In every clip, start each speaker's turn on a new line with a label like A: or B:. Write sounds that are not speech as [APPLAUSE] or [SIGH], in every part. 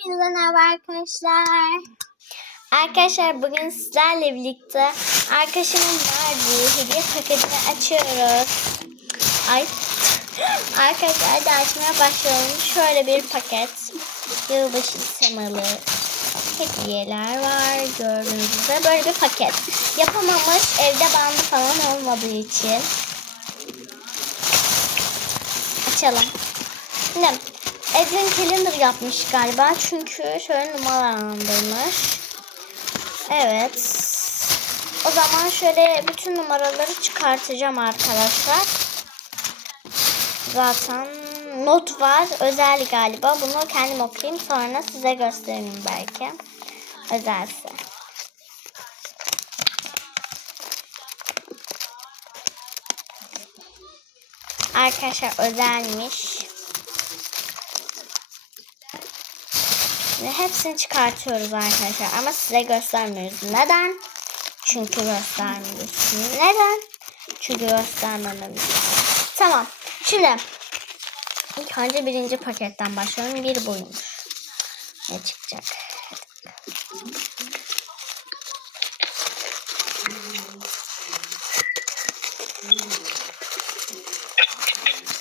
A: Hepinize merhaba arkadaşlar. Arkadaşlar bugün sizlerle birlikte arkadaşımın verdiği hediye paketini açıyoruz. Ay. Arkadaşlar hadi açmaya başlayalım. Şöyle bir paket. Yılbaşı temalı hediyeler var. Gördüğünüz üzere böyle bir paket. Yapamamış evde bandı falan olmadığı için. Açalım. Şimdi Edwin Calendar yapmış galiba. Çünkü şöyle numaralandırmış. Evet. O zaman şöyle bütün numaraları çıkartacağım arkadaşlar. Zaten not var. Özel galiba. Bunu kendim okuyayım. Sonra size göstereyim belki. Özelse. Arkadaşlar özelmiş. Ve hepsini çıkartıyoruz arkadaşlar. Ama size göstermiyoruz. Neden? Çünkü göstermiyoruz. Neden? Çünkü göstermememiz. Tamam. Şimdi ilk önce birinci paketten başlıyorum. Bir buymuş. Ne çıkacak?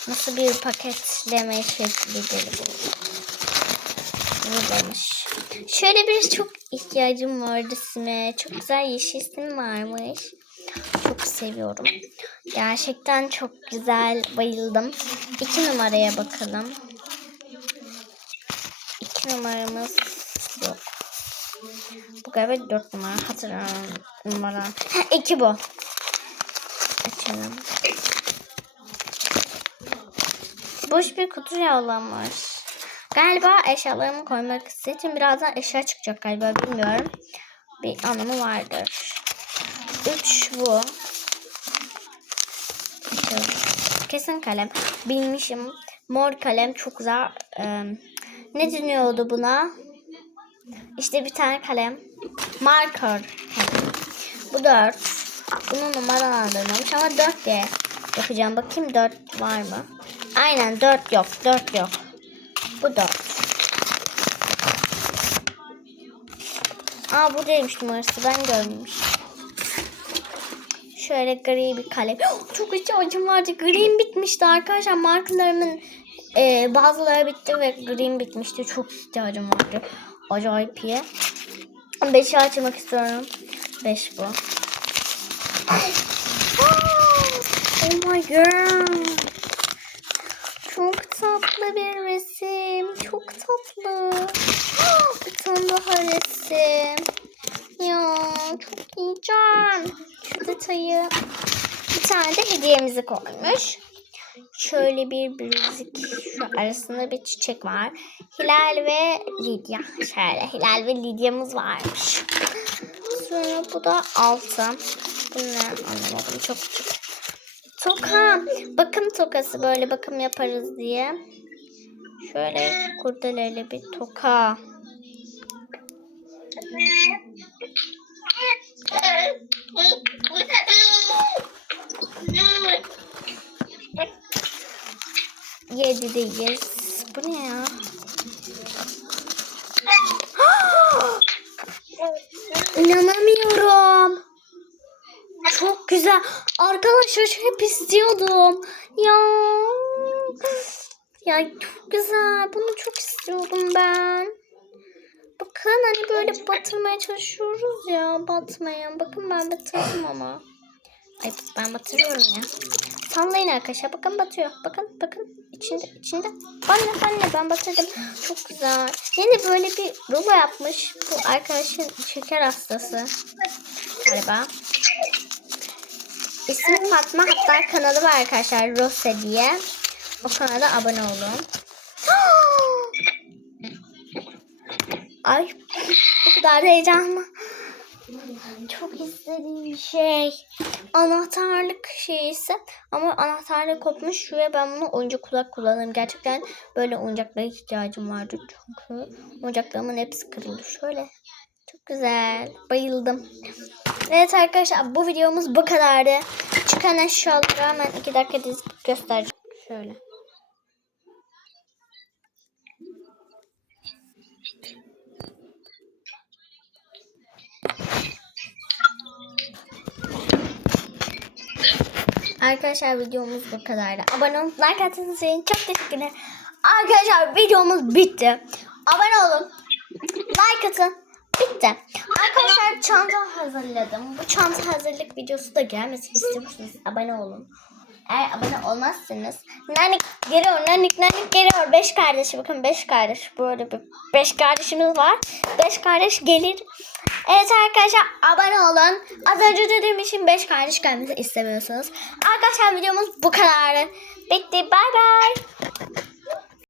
A: Nasıl bir paketleme şeklidir bu? Buradaymış. Şöyle bir çok ihtiyacım vardı sime. Çok güzel yeşil sim varmış. Çok seviyorum. Gerçekten çok güzel. Bayıldım. İki numaraya bakalım. İki numaramız yok. Bu galiba dört numara. Hatırlamıyorum numara. Ha, iki bu. Açalım. Boş bir kutu yollamış. Galiba eşyalarımı koymak için birazdan eşya çıkacak galiba bilmiyorum. Bir anlamı vardır. 3 bu. Kesin kalem. Bilmişim. Mor kalem çok güzel. Ee, ne deniyordu buna? İşte bir tane kalem. Marker. Bu 4. Bunu numaralandırmamış ama 4 diye yapacağım. Bakayım 4 var mı? Aynen 4 yok. 4 yok. Bu da. Aa buradaymış numarası. Ben görmemiş. Şöyle gri bir kalem. [GASPS] Çok ihtiyacım vardı. Green bitmişti arkadaşlar. Markalarımın e, bazıları bitti ve green bitmişti. Çok ihtiyacım vardı. Acayip iyi. Beşi açmak istiyorum. Beş bu. [GASPS] Oh my god. Çok tatlı bir. Çok tatlı. Bir tane daha resim. Ya çok yiyeceğim. Şu detayı. Bir tane de hediyemizi koymuş. Şöyle bir bilezik. Şu arasında bir çiçek var. Hilal ve Lidya. Şöyle Hilal ve Lidya'mız varmış. Sonra bu da altı. Bu ne anlamadım. Çok küçük. Toka. Bakım tokası böyle bakım yaparız diye. Şöyle kurdeleli bir toka. Yedideyiz. Bu ne ya? [GASPS] İnanamıyorum. Çok güzel. Arkadaşlar hep istiyordum. Ya. Ya çok güzel. Bunu çok istiyordum ben. Bakın hani böyle batırmaya çalışıyoruz ya. Batmayan. Bakın ben batırdım ama. Ay ben batırıyorum ya. Sallayın arkadaşlar. Bakın batıyor. Bakın bakın. içinde içinde. Anne anne ben batırdım. Çok güzel. Yine böyle bir rulo yapmış. Bu arkadaşın şeker hastası. Galiba. İsmi Fatma hatta kanalı var arkadaşlar Rose diye. O kanala abone olun. Ay bu kadar da heyecanlı. Çok istediğim şey. Anahtarlık şeysi. Ama anahtarlık kopmuş ve ben bunu oyuncak kulak kullanırım. Gerçekten böyle oyuncaklara ihtiyacım vardı. Çünkü oyuncaklarımın hepsi kırıldı. Şöyle. Çok güzel. Bayıldım. Evet arkadaşlar bu videomuz bu kadardı. Çıkan eşyaları hemen iki dakika dizip göstereceğim. Şöyle. Arkadaşlar videomuz bu kadardı. Abone olup like attığınız için çok teşekkürler. Arkadaşlar videomuz bitti. Abone olun. Like atın. Bitti. Arkadaşlar çanta hazırladım. Bu çanta hazırlık videosu da gelmesi istiyorsanız abone olun. Eğer abone olmazsanız nanik geliyor nanik nanik geliyor. Beş kardeşi bakın beş kardeş. Böyle bir beş kardeşimiz var. Beş kardeş gelir. Evet arkadaşlar abone olun. Az önce dediğim için beş kardeş gelmesi istemiyorsunuz. Arkadaşlar videomuz bu kadar. Bitti. Bay bay.